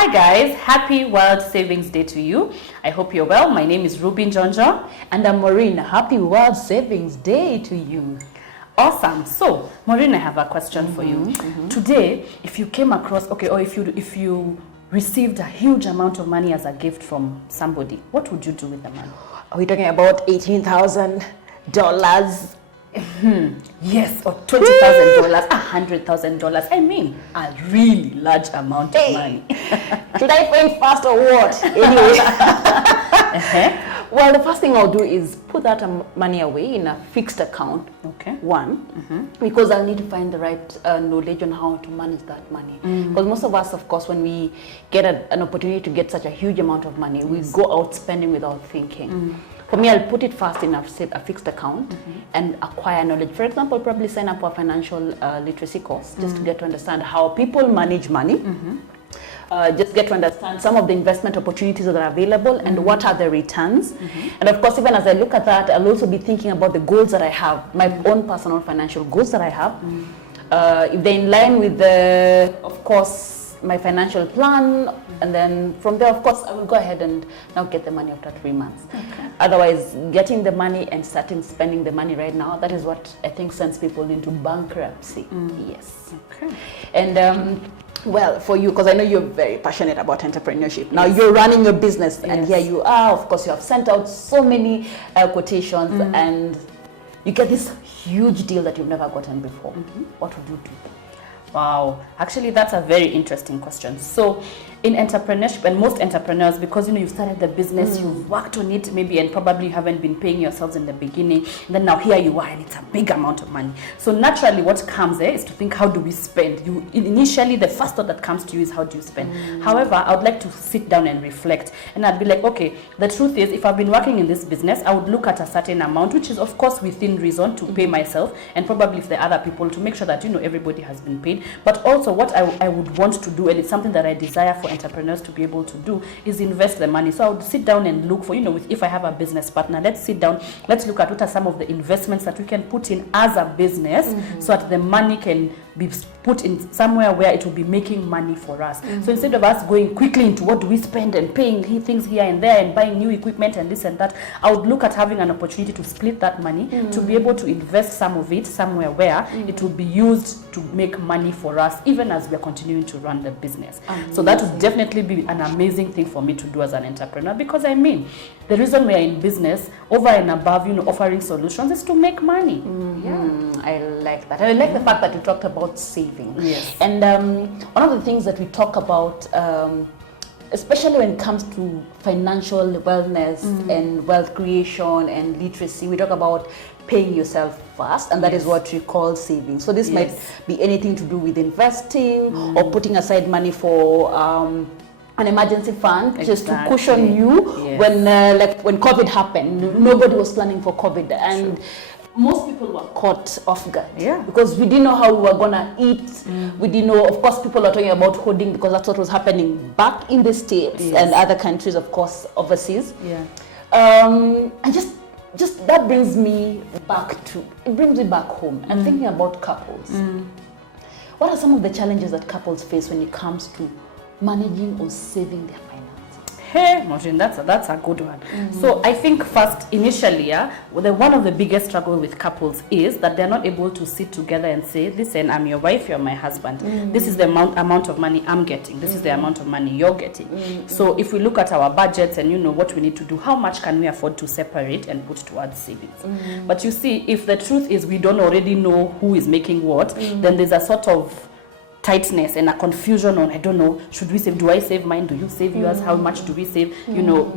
Hi guys, happy World Savings Day to you. I hope you're well. My name is Ruby Njonjo. And I'm Maureen. Happy World Savings Day to you. Awesome. So, Maureen, I have a question for you. Today, if you came across, or if you received a huge amount of money as a gift from somebody, what would you do with the money? Are we talking about $18,000? Yes, or $20,000, $100,000. I mean, a really large amount of money. Should I think fast or what? Anyway. Well, the first thing I'll do is put that money away in a fixed account. Okay. Because I'll need to find the right knowledge on how to manage that money. Because most of us, of course, when we get an opportunity to get such a huge amount of money, we go out spending without thinking. For me, I'll put it first in a fixed account and acquire knowledge. For example, probably sign up for a financial literacy course just to get to understand how people manage money. Just get to understand some of the investment opportunities that are available and what are the returns. And of course, even as I look at that, I'll also be thinking about the goals that I have, my own personal financial goals that I have. If they're in line with the, of course, my financial plan, and then from there, of course, I will go ahead and now get the money after 3 months. Otherwise, getting the money and starting spending the money right now, that is what I think sends people into bankruptcy. Yes. Okay. And well, for you, because I know you're very passionate about entrepreneurship. Now you're running your business, and here you are. Of course, you have sent out so many quotations, and you get this huge deal that you've never gotten before. What would you do? Wow, actually that's a very interesting question. So in entrepreneurship, and most entrepreneurs, because you've started the business, you've worked on it maybe, and probably you haven't been paying yourselves in the beginning, and then now here you are and it's a big amount of money. So naturally what comes there is to think, how do we spend? Initially the first thought that comes to you is, how do you spend? However, I would like to sit down and reflect, and I'd be like, okay, the truth is, if I've been working in this business, I would look at a certain amount, which is of course within reason, to pay myself, and probably if there are other people, to make sure that everybody has been paid. But also what I would want to do, and it's something that I desire for entrepreneurs to be able to do, is invest the money. So I would sit down and look for, if I have a business partner, let's sit down, let's look at what are some of the investments that we can put in as a business, so that the money can be put in somewhere where it will be making money for us. So instead of us going quickly into what do we spend and paying things here and there and buying new equipment and this and that, I would look at having an opportunity to split that money, to be able to invest some of it somewhere where it will be used to make money for us, even as we are continuing to run the business. So that would definitely be an amazing thing for me to do as an entrepreneur, because I mean, the reason we are in business, over and above, offering solutions, is to make money. I like that. I like the fact that you talked about saving. Yes. And one of the things that we talk about, especially when it comes to financial wellness and wealth creation and literacy, we talk about paying yourself first, and that is what we call saving. So this might be anything to do with investing or putting aside money for an emergency fund, just to cushion you when like when COVID happened. Nobody was planning for COVID, and most people were caught off guard because we didn't know how we were gonna eat. We didn't know, of course, people are talking about hoarding because that's what was happening back in the States and other countries, of course, overseas. And just that brings me back home and thinking about couples. What are some of the challenges that couples face when it comes to managing or saving their finances? Hey, Maureen, that's a good one. So I think first, initially, one of the biggest struggle with couples is that they're not able to sit together and say, listen, I'm your wife, you're my husband. This is the amount of money I'm getting. This is the amount of money you're getting. So if we look at our budgets and what we need to do, how much can we afford to separate and put towards savings? But you see, if the truth is we don't already know who is making what, then there's a sort of tightness and a confusion on, I don't know, should we save? Do I save mine? Do you save yours? How much do we save?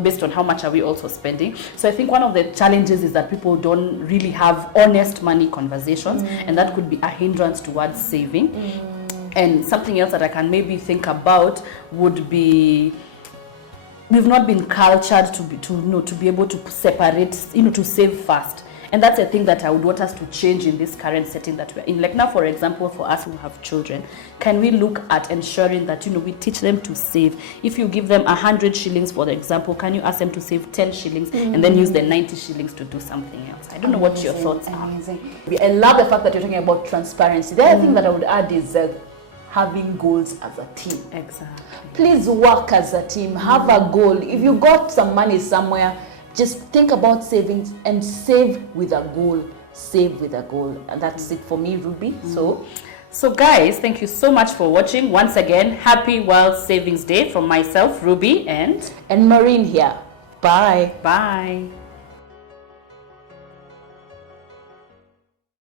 Based on how much are we also spending? So I think one of the challenges is that people don't really have honest money conversations, and that could be a hindrance towards saving. And something else that I can maybe think about would be, we've not been cultured to be able to separate, to save fast. And that's a thing that I would want us to change in this current setting that we're in. Like now, for example, for us who have children, can we look at ensuring that, we teach them to save? If you give them 100 shillings, for example, can you ask them to save 10 shillings and then use the 90 shillings to do something else? I don't know what your thoughts are. I love the fact that you're talking about transparency. The other thing that I would add is having goals as a team. Exactly. Please work as a team, have a goal. If you got some money somewhere, just think about savings and save with a goal. Save with a goal. And that's it for me, Ruby. So guys, thank you so much for watching. Once again, happy Wealth Savings Day from myself, Ruby, and Maureen here. Bye. Bye.